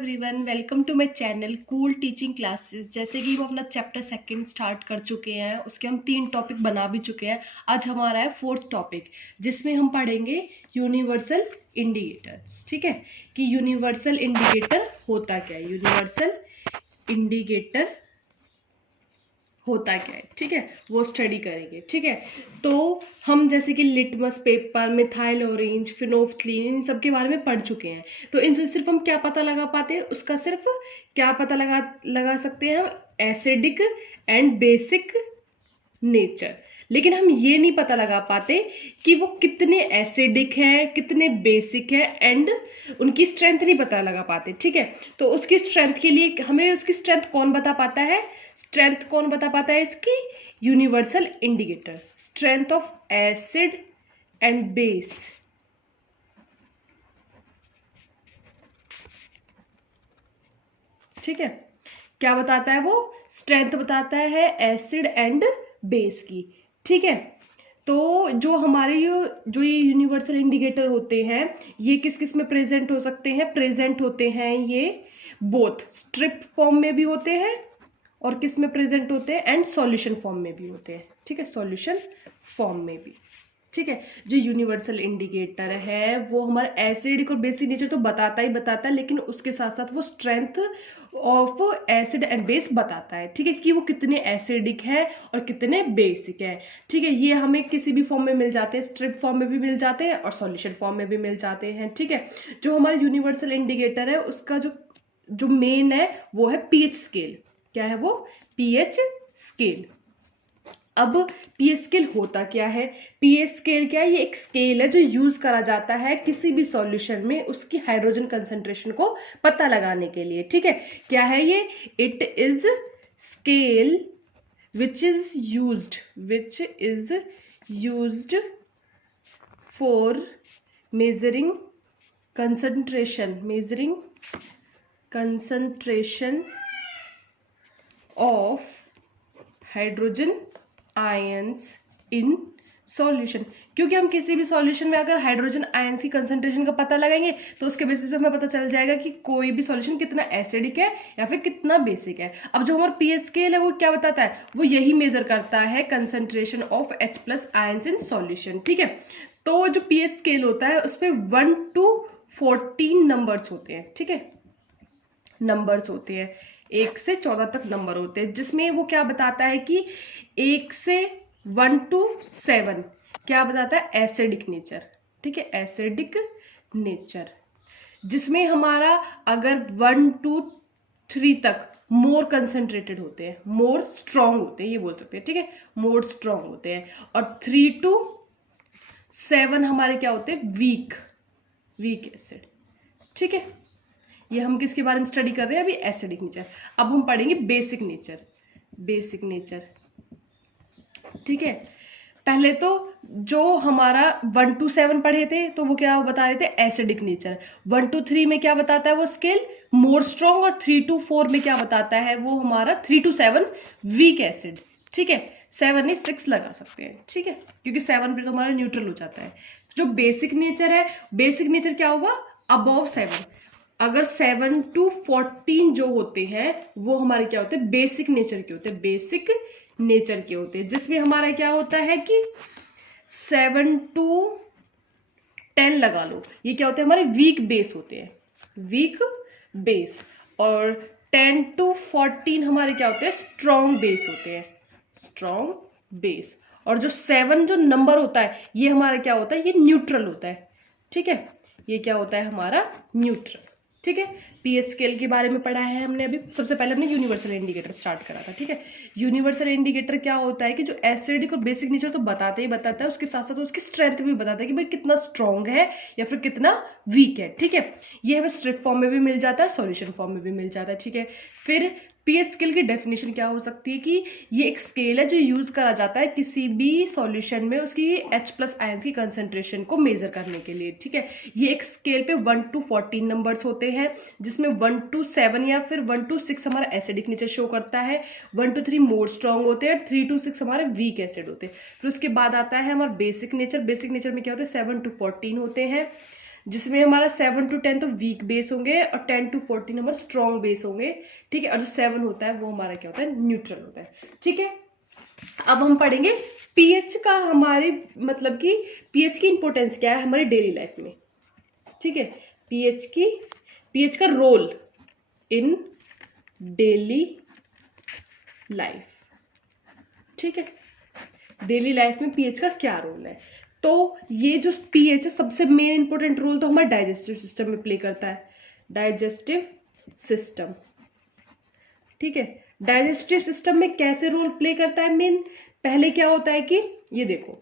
Everyone, welcome to my channel cool teaching classes. जैसे कि हम अपना चैप्टर सेकंड स्टार्ट कर चुके हैं, उसके हम 3 टॉपिक बना भी चुके हैं। आज हमारा है 4th टॉपिक, जिसमें हम पढ़ेंगे यूनिवर्सल इंडिकेटर्स। ठीक है, कि यूनिवर्सल इंडिकेटर होता क्या है, यूनिवर्सल इंडिकेटर होता क्या है। ठीक है, वो स्टडी करेंगे। ठीक है, तो हम जैसे कि litmus paper, methyl orange, phenolphthalein, इन सब के बारे में पढ़ चुके हैं। तो इनसे सिर्फ हम क्या पता लगा पाते हैं, उसका सिर्फ क्या पता लगा सकते हैं, एसिडिक एंड बेसिक नेचर। लेकिन हम ये नहीं पता लगा पाते कि वो कितने एसिडिक हैं, कितने बेसिक हैं, एंड उनकी स्ट्रेंथ नहीं पता लगा पाते। ठीक है, तो उसकी स्ट्रेंथ के लिए हमें उसकी स्ट्रेंथ कौन बता पाता है, स्ट्रेंथ कौन बता पाता है इसकी, universal indicator, strength of acid and base. ठीक है, क्या बताता है वो, स्ट्रेंथ बताता है एसिड एंड बेस की। ठीक है, तो जो हमारे जो ये यूनिवर्सल इंडिकेटर होते हैं, ये किस किस में प्रेजेंट हो सकते हैं, प्रेजेंट होते हैं ये बोथ स्ट्रिप फॉर्म में भी होते हैं और किस में प्रेजेंट होते हैं, एंड सॉल्यूशन फॉर्म में भी होते हैं। ठीक है, सॉल्यूशन फॉर्म में भी। ठीक है, जो यूनिवर्सल इंडिकेटर है वो हमारा एसिडिक और बेसिक नेचर तो बताता ही बताता है, लेकिन उसके साथ साथ वो strength of acid and base बताता है। ठीक है, कि वो कितने एसिडिक है और कितने बेसिक है। ठीक है, ये हमें किसी भी फॉर्म में मिल जाते हैं, स्ट्रिप फॉर्म में भी मिल जाते हैं और सॉल्यूशन फॉर्म में भी मिल जाते हैं। ठीक है, जो हमारा यूनिवर्सल इंडिकेटर है उसका जो मेन है वो है पीएच स्केल। क्या है वो, पीएच स्केल। अब पीएच स्केल होता क्या है, पीएच स्केल क्या है, ये एक स्केल है जो यूज करा जाता है किसी भी सॉल्यूशन में उसकी हाइड्रोजन कंसंट्रेशन को पता लगाने के लिए। ठीक है, क्या है ये, it is scale which is used for measuring concentration of hydrogen ions in solution. क्योंकि हम किसी भी सॉल्यूशन में अगर हाइड्रोजन आयंस की कंसंट्रेशन का पता लगाएंगे तो उसके बेसिस पे हमें पता चल जाएगा कि कोई भी सॉल्यूशन कितना एसिडिक है या फिर कितना बेसिक है। अब जो हमारा पीएच स्केल है वो क्या बताता है, वो यही मेजर करता है concentration of H+ ions in solution. ठीक है, तो जो पीएच स्केल होता है उस पर 1 to 14 नंबर्स होते हैं। ठीक है, नंबर्स होते हैं, 1 से 14 तक नंबर होते हैं, जिसमें वो क्या बताता है कि 1 से 1 to 7 क्या बताता है, एसिडिक नेचर। ठीक है, एसिडिक नेचर, जिसमें हमारा अगर 1 to 3 तक मोर कंसंट्रेटेड होते हैं, मोर स्ट्रॉन्ग होते हैं, ये बोल सकते हैं। ठीक है, मोर स्ट्रॉन्ग होते हैं, और 3 to 7 हमारे क्या होते हैं, वीक एसिड। ठीक है, ये हम किसके बारे में स्टडी कर रहे हैं अभी, एसिडिक नेचर। अब हम पढ़ेंगे बेसिक नेचर। ठीक है, पहले तो जो हमारा 1 to 7 पढ़े थे तो वो क्या बता रहे थे, एसिडिक नेचर। 1 to 3 में क्या बताता है वो स्केल, मोर स्ट्रॉन्ग, और 3 to 4 में क्या बताता है वो हमारा 3 to 7 वीक एसिड। ठीक है, 7 नहीं 6 लगा सकते हैं। ठीक है, क्योंकि 7 पे तो हमारा न्यूट्रल हो जाता है। जो बेसिक नेचर है, बेसिक नेचर क्या होगा, अबव 7। अगर 7 to 14 जो होते हैं वो हमारे क्या होते हैं, बेसिक नेचर के होते हैं, जिसमें हमारा क्या होता है कि 7 to 10 लगा लो, ये क्या होते हैं, हमारे वीक बेस होते हैं, वीक बेस। और 10 to 14 हमारे क्या होते हैं, स्ट्रॉन्ग बेस होते हैं, स्ट्रॉन्ग बेस। और जो 7 जो नंबर होता है ये हमारा क्या होता है, ये न्यूट्रल होता है। ठीक है, ये क्या होता है हमारा, न्यूट्रल। ठीक है, पीएच स्केल के बारे में पढ़ा है हमने अभी। सबसे पहले हमने यूनिवर्सल इंडिकेटर स्टार्ट करा था। ठीक है, यूनिवर्सल इंडिकेटर क्या होता है कि जो एसिडिक और बेसिक नेचर तो बताता ही बताता है, उसके साथ साथ उसकी स्ट्रेंथ भी बताता है कि भाई कितना स्ट्रॉन्ग है या फिर कितना वीक है। ठीक है, ये हमें स्ट्रिप फॉर्म में भी मिल जाता है, सॉल्यूशन फॉर्म में भी मिल जाता है। ठीक है, फिर पीएच स्केल की डेफिनेशन क्या हो सकती है कि ये एक स्केल है जो यूज करा जाता है किसी भी सॉल्यूशन में उसकी H+ आयंस की कंसंट्रेशन को मेजर करने के लिए। ठीक है, ये एक स्केल पे 1 to 14 नंबर्स होते हैं, जिसमें 1 to 7 या फिर 1 to 6 हमारा एसिडिक नेचर शो करता है, 1 to 3 मोर स्ट्रॉन्ग होते हैं, 3 to 6 हमारे वीक एसिड होते हैं। फिर उसके बाद आता है हमारा बेसिक नेचर। बेसिक नेचर में क्या होता है, 7 to 14 होते हैं, जिसमें हमारा 7 to 10 तो वीक बेस होंगे और 10 to 14 हमारे स्ट्रॉन्ग बेस होंगे, ठीक है। और जो 7 होता है वो हमारा क्या होता है, न्यूट्रल होता है, ठीक है। अब हम पढ़ेंगे पीएच का, हमारे मतलब कि पीएच की इंपॉर्टेंस क्या है हमारी डेली लाइफ में, ठीक है। पीएच का रोल इन डेली लाइफ, ठीक है। डेली लाइफ में पीएच का क्या रोल है, तो ये जो पीएच है सबसे मेन इंपॉर्टेंट रोल तो हमारा डाइजेस्टिव सिस्टम में प्ले करता है, डाइजेस्टिव सिस्टम, ठीक है। डाइजेस्टिव सिस्टम में कैसे रोल प्ले करता है मेन, पहले क्या होता है कि ये देखो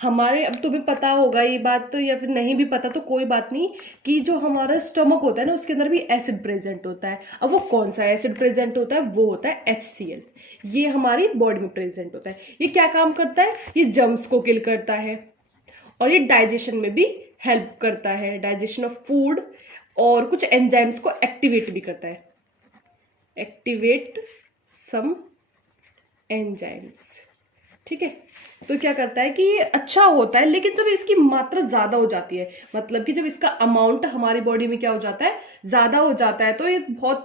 हमारे, अब तुम्हें पता होगा ये बात तो, या फिर नहीं भी पता तो कोई बात नहीं, कि जो हमारा स्टमक होता है ना उसके अंदर भी एसिड प्रेजेंट होता है। अब वो कौन सा एसिड प्रेजेंट होता है, वो होता है HCl। ये हमारी बॉडी में प्रेजेंट होता है। ये क्या काम करता है, ये जर्म्स को किल करता है और ये डाइजेशन में भी हेल्प करता है, डाइजेशन ऑफ फूड, और कुछ एंजाइम्स को एक्टिवेट भी करता है, एक्टिवेट सम एंजाइम्स, ठीक है। तो क्या करता है कि ये अच्छा होता है, लेकिन जब इसकी मात्रा ज्यादा हो जाती है, मतलब कि जब इसका अमाउंट हमारी बॉडी में क्या हो जाता है, ज्यादा हो जाता है, तो ये बहुत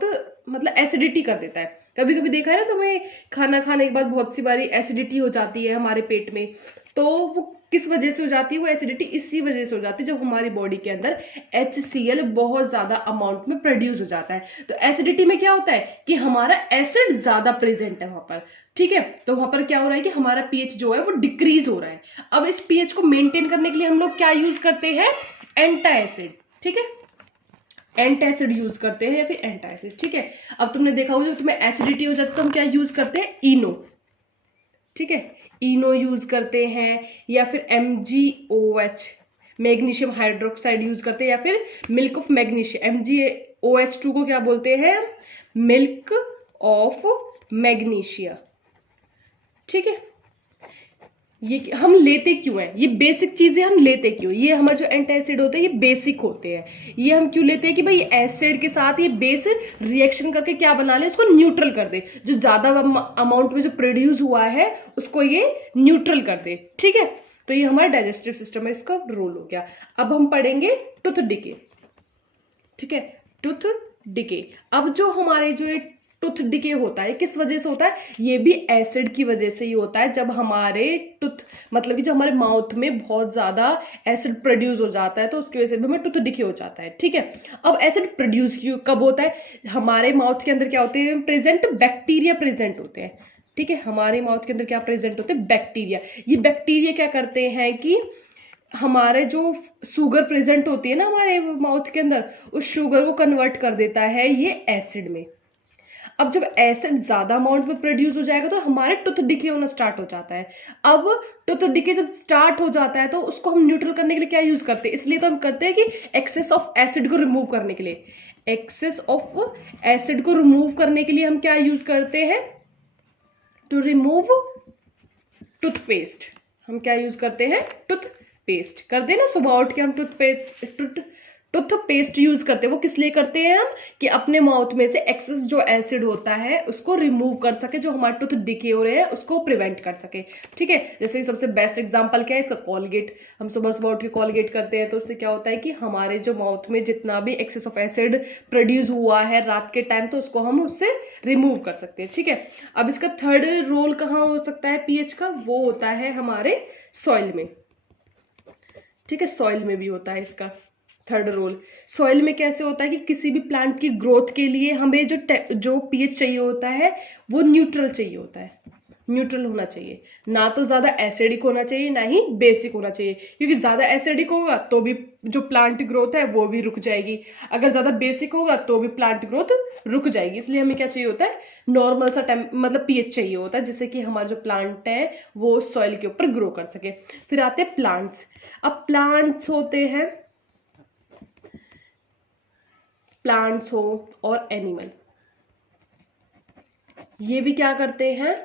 मतलब एसिडिटी कर देता है। कभी कभी देखा है ना तुम्हें, खाना खाने के बाद बहुत सी बारी एसिडिटी हो जाती है हमारे पेट में, तो वो किस वजह से हो जाती है, वो एसिडिटी इसी वजह से हो जाती है जब हमारी बॉडी के अंदर HCl बहुत ज्यादा अमाउंट में प्रोड्यूस हो जाता है। तो एसिडिटी में क्या होता है कि हमारा एसिड ज्यादा प्रेजेंट है वहां पर, ठीक है। तो वहां पर क्या हो रहा है कि हमारा पीएच जो है वो डिक्रीज हो रहा है। अब इस पीएच को मेंटेन करने के लिए हम लोग क्या यूज करते हैं, एंटासिड, ठीक है। एंटासिड यूज करते हैं या फिर एंटासिड, ठीक है। अब तुमने देखा होगा जब तुम्हें एसिडिटी हो जाती है तो हम क्या यूज करते हैं, इनो, ठीक है, इनो यूज करते हैं, या फिर MgOH मैग्नीशियम हाइड्रोक्साइड यूज करते हैं, या फिर मिल्क ऑफ मैग्नीशियम MgOH2 को क्या बोलते हैं, मिल्क ऑफ मैग्नीशिया, ठीक है। ये हम लेते क्यों हैं, ये बेसिक चीजें हम लेते क्यों, ये हमारे जो एंटासिड होते हैं ये बेसिक होते हैं। ये हम क्यों लेते हैं कि भाई एसिड के साथ ये बेस रिएक्शन करके क्या बना ले, उसको न्यूट्रल कर दे, जो ज्यादा अमाउंट में जो प्रोड्यूस हुआ है उसको ये न्यूट्रल कर दे, ठीक है। तो ये हमारा डाइजेस्टिव सिस्टम है, इसका रोल हो गया। अब हम पढ़ेंगे टूथ डिके, ठीक है, टूथ डिके। अब जो हमारे जो ये टूथ डिके होता है किस वजह से होता है, ये भी एसिड की वजह से ही होता है। जब हमारे टूथ मतलब कि जो हमारे माउथ में बहुत ज्यादा एसिड प्रोड्यूस हो जाता है तो उसकी वजह से भी हमें टूथ डिके हो जाता है, ठीक है। अब एसिड प्रोड्यूस कब होता है, हमारे माउथ के अंदर क्या होते हैं प्रेजेंट, बैक्टीरिया प्रेजेंट होते हैं, ठीक है। हमारे माउथ के अंदर क्या प्रेजेंट होते हैं, बैक्टीरिया। ये बैक्टीरिया क्या करते हैं कि हमारे जो शुगर प्रेजेंट होती है ना हमारे माउथ के अंदर, उस शुगर को कन्वर्ट कर देता है ये एसिड में। अब जब एसिड ज्यादा अमाउंट में प्रोड्यूस हो जाएगा तो हमारे टूथ डिके होना स्टार्ट हो जाता है। अब टूथ डिके जब स्टार्ट हो जाता है तो उसको हम न्यूट्रल करने के लिए क्या यूज करते हैं, इसलिए तो हम करते हैं कि एक्सेस ऑफ एसिड को रिमूव करने के लिए, एक्सेस ऑफ एसिड को रिमूव करने के लिए हम क्या यूज करते हैं, टू रिमूव टूथपेस्ट। हम क्या यूज करते हैं, टूथपेस्ट। कर देना सुबह उठ के हम टूथपेस्ट यूज करते हैं। वो किस लिए करते हैं हम, कि अपने माउथ में से एक्सेस जो एसिड होता है उसको रिमूव कर सके, जो हमारे टूथ डिके हो रहे हैं उसको प्रिवेंट कर सके, ठीक है। जैसे सबसे बेस्ट एग्जांपल क्या है इसका, कॉलगेट। हम सुबह सुबह उठ के कॉलगेट करते हैं तो उससे क्या होता है कि हमारे जो माउथ में जितना भी एक्सेस ऑफ एसिड प्रोड्यूस हुआ है रात के टाइम तो उसको हम उससे रिमूव कर सकते हैं, ठीक है। अब इसका थर्ड रोल कहाँ हो सकता है पीएच का, वो होता है हमारे सॉइल में, ठीक है। सॉइल में भी होता है इसका थर्ड रोल। सॉइल में कैसे होता है कि किसी भी प्लांट की ग्रोथ के लिए हमें जो पीएच चाहिए होता है वो न्यूट्रल चाहिए होता है, न्यूट्रल होना चाहिए, ना तो ज्यादा एसिडिक होना चाहिए ना ही बेसिक होना चाहिए, क्योंकि ज्यादा एसिडिक होगा तो भी जो प्लांट ग्रोथ है वो भी रुक जाएगी, अगर ज्यादा बेसिक होगा तो भी प्लांट ग्रोथ रुक जाएगी। इसलिए हमें क्या चाहिए होता है, नॉर्मल सा मतलब पीएच चाहिए होता है, जिससे कि हमारा जो प्लांट है वो सॉइल के ऊपर ग्रो कर सके। फिर आते हैं प्लांट्स। अब प्लांट्स होते हैं, प्लांट्स हो और एनिमल, ये भी क्या करते हैं,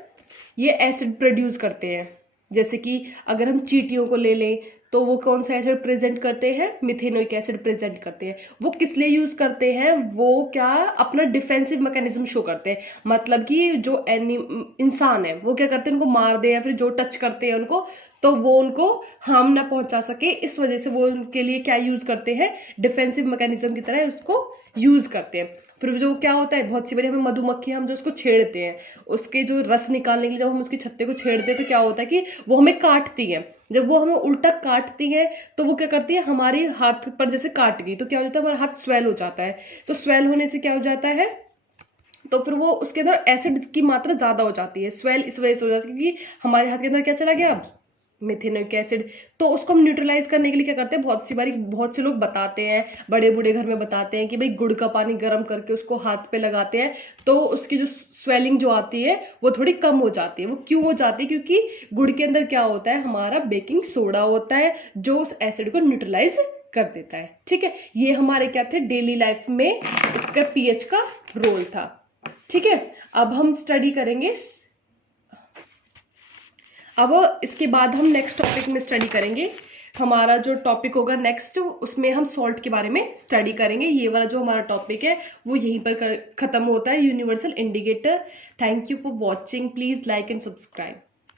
ये एसिड प्रोड्यूस करते हैं। जैसे कि अगर हम चींटियों को ले लें तो वो कौन सा एसिड प्रेजेंट करते हैं, मिथेनोइक एसिड प्रेजेंट करते हैं। वो किस लिए यूज करते हैं, वो क्या अपना डिफेंसिव मैकेनिज्म शो करते हैं, मतलब कि जो इंसान है वो क्या करते हैं, उनको मार दे या फिर जो टच करते हैं उनको तो वो उनको हार्म ना पहुंचा सके, इस वजह से वो उनके लिए क्या यूज करते हैं, डिफेंसिव मैकेनिज्म की तरह उसको यूज करते हैं। फिर जो क्या होता है, बहुत सी बार हमें मधुमक्खी, हम जो उसको छेड़ते हैं, उसके जो रस निकालने के लिए जब हम उसके छत्ते को छेड़ते हैं तो क्या होता है कि वो हमें काटती है। जब वो हमें उल्टा काटती है तो वो क्या करती है, हमारे हाथ पर जैसे काट गई तो क्या हो जाता है, हमारा हाथ स्वेल हो जाता है। तो स्वेल होने से क्या हो जाता है, तो फिर वो उसके अंदर एसिड की मात्रा ज्यादा हो जाती है। स्वेल इस वजह से हो जाती है क्योंकि हमारे हाथ के अंदर क्या चला गया, मिथेनोइक एसिड। तो उसको हम न्यूट्रलाइज करने के लिए क्या करते हैं, बहुत से लोग बताते हैं, बड़े बूढ़े घर में बताते हैं कि भाई गुड़ का पानी गर्म करके उसको हाथ पे लगाते हैं तो उसकी जो स्वेलिंग जो आती है वो थोड़ी कम हो जाती है। वो क्यों हो जाती है, क्योंकि गुड़ के अंदर क्या होता है, हमारा बेकिंग सोडा होता है जो उस एसिड को न्यूट्रलाइज कर देता है। ठीक है, ये हमारे क्या थे, डेली लाइफ में इसका पीएच का रोल था। ठीक है, अब हम स्टडी करेंगे, अब इसके बाद हम नेक्स्ट टॉपिक में स्टडी करेंगे। हमारा जो टॉपिक होगा नेक्स्ट, उसमें हम सॉल्ट के बारे में स्टडी करेंगे। ये वाला जो हमारा टॉपिक है वो यहीं पर खत्म होता है, universal indicator. Thank you for watching, please like and subscribe.